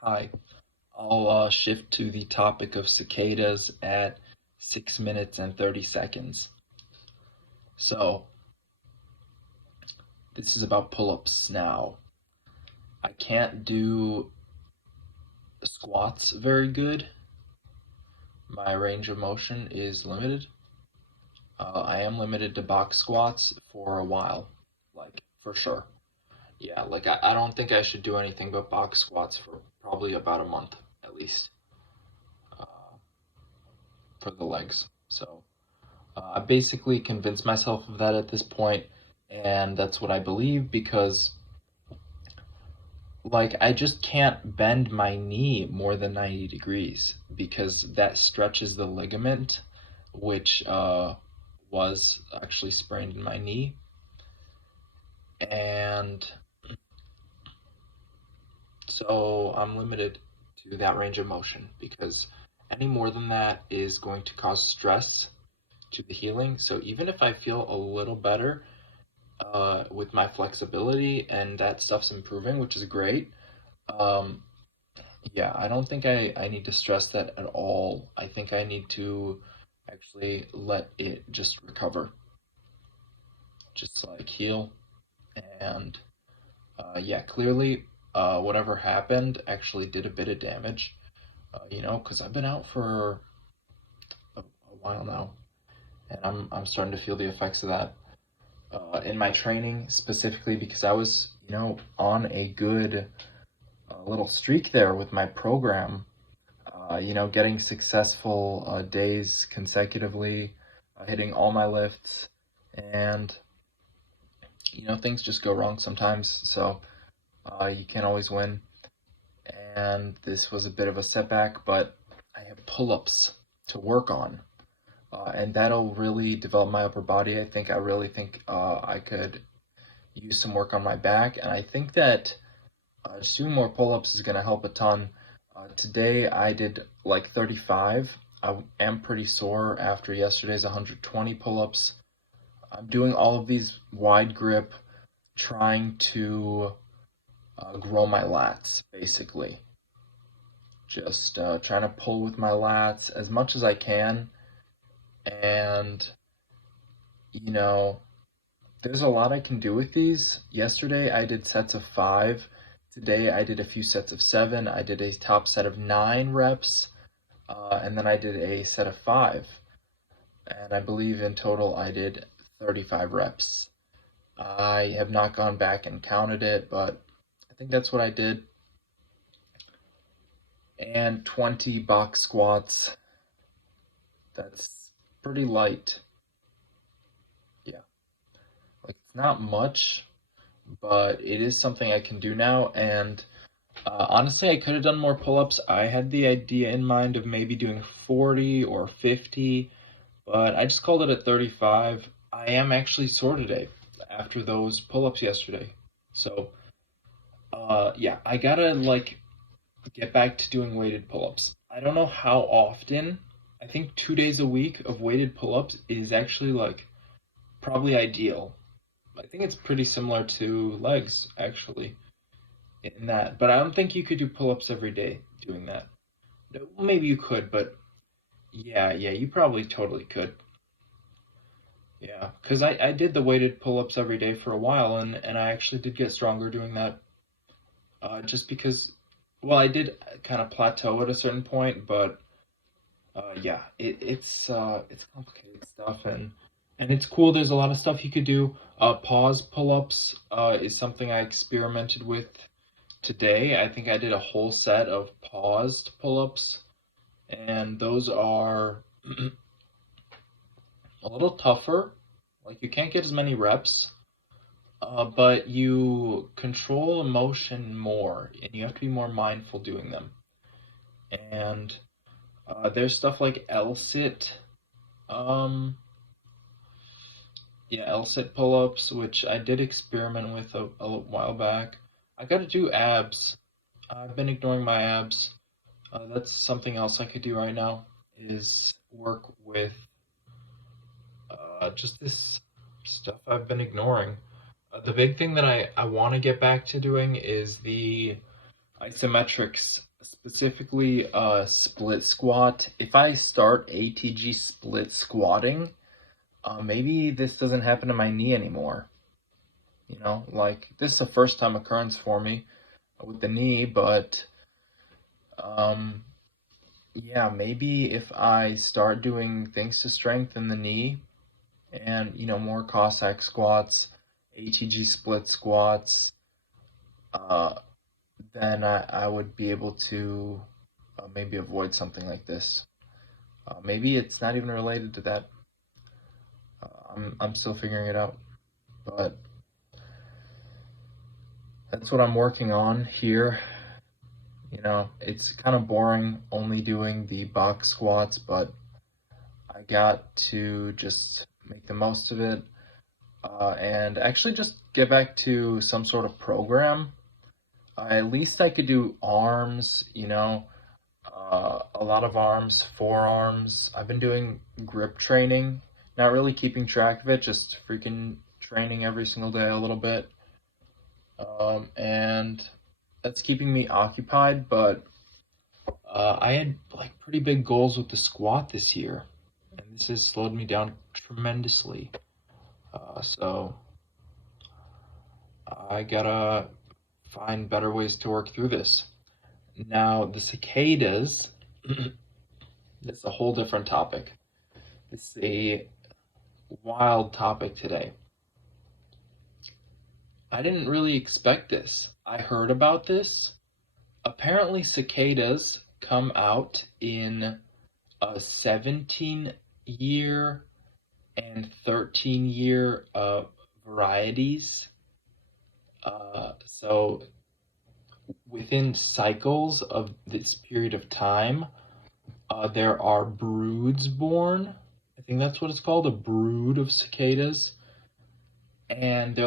Hi, I'll shift to the topic of cicadas at 6 minutes and 30 seconds. So, this is about pull ups now. I can't do squats very good. My range of motion is limited. I am limited to box squats for a while, like for sure. Yeah, like I don't think I should do anything but box squats for probably about a month at least uh, for the legs. So, I basically convinced myself of that at this point, and that's what I believe because, like, I just can't bend my knee more than 90 degrees because that stretches the ligament, which was actually sprained in my knee. And so I'm limited to that range of motion because any more than that is going to cause stress to the healing. So even if I feel a little better, with my flexibility and that stuff's improving, which is great. Um, yeah, I don't think I need to stress that at all. I think I need to actually let it just recover, just like heal. And yeah, clearly, whatever happened actually did a bit of damage, because I've been out for a while now, and I'm starting to feel the effects of that. In my training specifically because I was, on a good little streak there with my program, getting successful days consecutively, hitting all my lifts, and, things just go wrong sometimes. So you can't always win. And this was a bit of a setback, but I have pull ups to work on. And that'll really develop my upper body. I really think I could use some work on my back. And I think that just doing more pull-ups is going to help a ton. Today I did like 35. I am pretty sore after yesterday's 120 pull-ups. I'm doing all of these wide grip, trying to grow my lats, basically. Just trying to pull with my lats as much as I can. And, you know, there's a lot I can do with these. Yesterday I did sets of 5. Today I did a few sets of 7. I did a top set of 9 reps, and then I did a set of 5. And I believe in total I did 35 reps. I have not gone back and counted it, but I think that's what I did. And 20 box squats. That's pretty light. Yeah. Like, it's not much, but it is something I can do now. And honestly, I could have done more pull-ups. I had the idea in mind of maybe doing 40 or 50, but I just called it at 35. I am actually sore today after those pull-ups yesterday. So, yeah, I gotta like get back to doing weighted pull-ups. I don't know how often. I think 2 days a week of weighted pull-ups is actually like probably ideal. I think it's pretty similar to legs, actually, in that. But I don't think you could do pull-ups every day doing that. Maybe you could, but yeah, you probably totally could. Yeah, because I did the weighted pull-ups every day for a while, and I actually did get stronger doing that. Just because, well, I did kind of plateau at a certain point, but yeah, it's complicated stuff, and it's cool. There's a lot of stuff you could do. Pause pull-ups is something I experimented with today. I think I did a whole set of paused pull-ups, and those are a little tougher. Like you can't get as many reps, but you control emotion more, and you have to be more mindful doing them. And there's stuff like L-sit, um, yeah, L-sit pull-ups, which I did experiment with a while back. I got to do abs. I've been ignoring my abs. That's something else I could do right now is work with just this stuff I've been ignoring. The big thing that I want to get back to doing is the isometrics specifically split squat. If I start ATG split squatting, maybe this doesn't happen to my knee anymore. Like this is a first time occurrence for me with the knee, but um, yeah, maybe if I start doing things to strengthen the knee and, more Cossack squats, ATG split squats, uh, then I would be able to maybe avoid something like this. Maybe it's not even related to that. I'm still figuring it out, but that's what I'm working on here. It's kind of boring only doing the box squats, but I got to just make the most of it and actually just get back to some sort of program. At least I could do arms, a lot of arms, forearms. I've been doing grip training, not really keeping track of it, just freaking training every single day a little bit. And that's keeping me occupied, but I had like pretty big goals with the squat this year, and this has slowed me down tremendously. So I gotta find better ways to work through this. Now, the cicadas, that's a whole different topic. It's a wild topic today. I didn't really expect this. I heard about this. Apparently, cicadas come out in a 17-year and 13-year varieties. So within cycles of this period of time, there are broods born. I think that's what it's called, a brood of cicadas. And they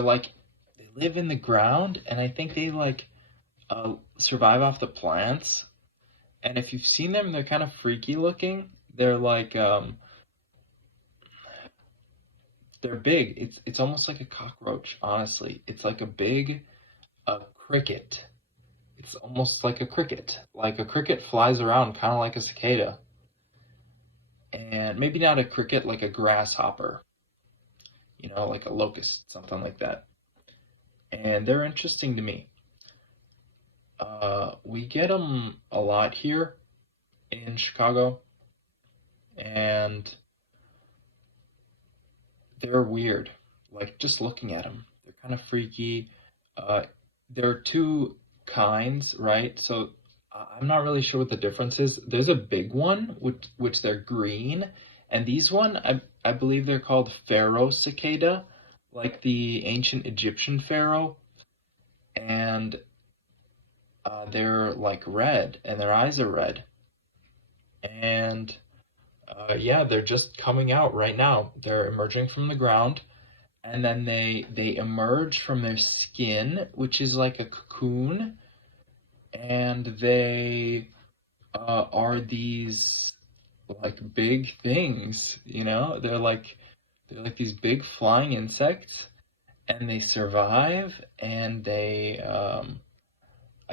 live in the ground, and I think they survive off the plants. And if you've seen them, they're kind of freaky looking. They're big. It's almost like a cockroach, honestly. It's like a big cricket. It's almost like a cricket. Like a cricket flies around kind of like a cicada. And maybe not a cricket, like a grasshopper, like a locust, something like that. And they're interesting to me. We get them a lot here in Chicago, and they're weird. Like just looking at them, they're kind of freaky. Uh, there are two kinds, right? So I'm not really sure what the difference is. There's a big one, which they're green, and these one I believe they're called pharaoh cicada, like the ancient Egyptian pharaoh, and they're like red, and their eyes are red, and yeah, they're just coming out right now. They're emerging from the ground, and then they emerge from their skin, which is like a cocoon, and they are these like big things. They're like these big flying insects, and they survive, and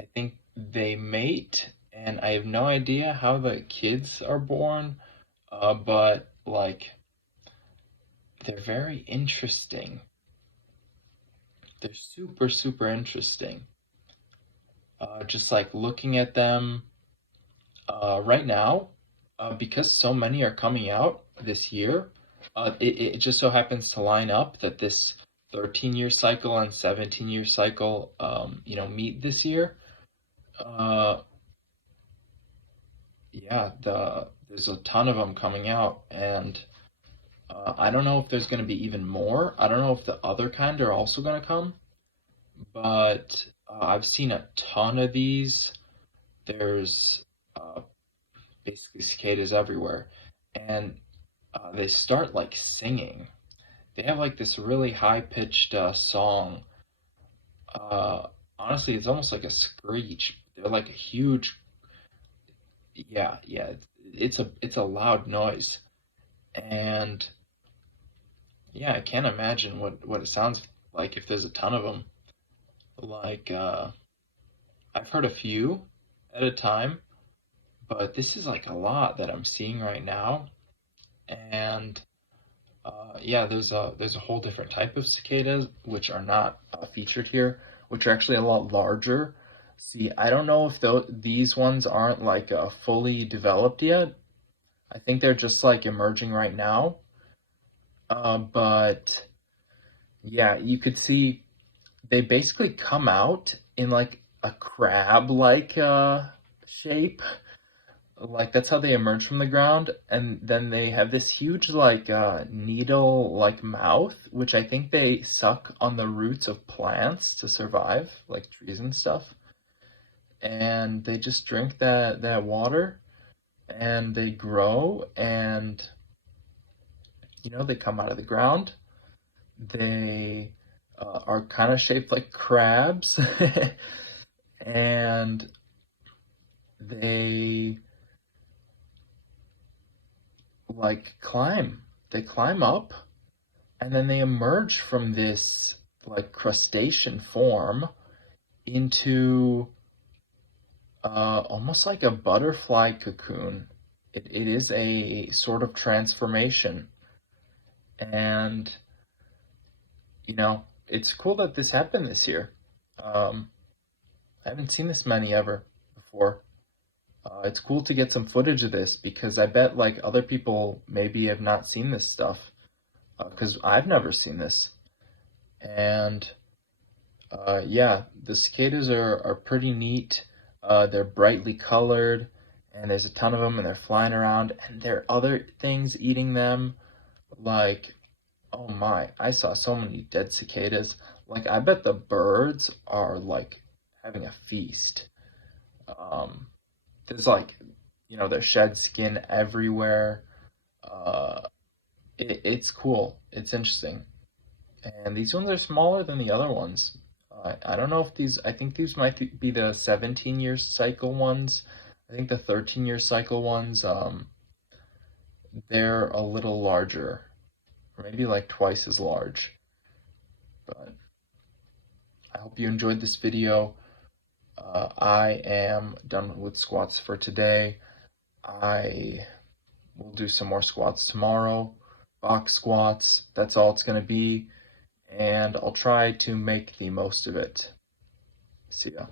I think they mate, and I have no idea how the kids are born, but like they're very interesting. They're super, super interesting. Just like looking at them right now, because so many are coming out this year, it just so happens to line up that this 13-year cycle and 17-year cycle, meet this year. Uh, yeah, there's a ton of them coming out, and I don't know if there's going to be even more. I don't know if the other kind are also going to come, but I've seen a ton of these. There's basically cicadas everywhere, and they start like singing. They have like this really high pitched song. Honestly, it's almost like a screech. They're like a huge, yeah, yeah. It's a loud noise, and yeah, I can't imagine what it sounds like if there's a ton of them. Like I've heard a few, at a time, but this is like a lot that I'm seeing right now. And yeah, there's a whole different type of cicadas which are not featured here, which are actually a lot larger. See, I don't know if these ones aren't like fully developed yet. I think they're just like emerging right now. But yeah, you could see they basically come out in like a crab-like shape. Like that's how they emerge from the ground, and then they have this huge like needle-like mouth, which I think they suck on the roots of plants to survive, like trees and stuff. And they just drink that water, and they grow, and they come out of the ground. They are kind of shaped like crabs, and they like climb. They climb up, and then they emerge from this like crustacean form into almost like a butterfly cocoon. It is a sort of transformation, and it's cool that this happened this year. Um, I haven't seen this many ever before. It's cool to get some footage of this because I bet like other people maybe have not seen this stuff because I've never seen this. And yeah, the cicadas are pretty neat. They're brightly colored, and there's a ton of them, and they're flying around, and there are other things eating them. Like, oh my, I saw so many dead cicadas. Like, I bet the birds are like having a feast. Um, there's like, there's shed skin everywhere. Uh, it's cool. It's interesting. And these ones are smaller than the other ones. I don't know if I think these might be the 17-year cycle ones. I think the 13-year cycle ones, they're a little larger, or maybe like twice as large. But I hope you enjoyed this video. I am done with squats for today. I will do some more squats tomorrow, box squats. That's all it's going to be. And I'll try to make the most of it. See ya.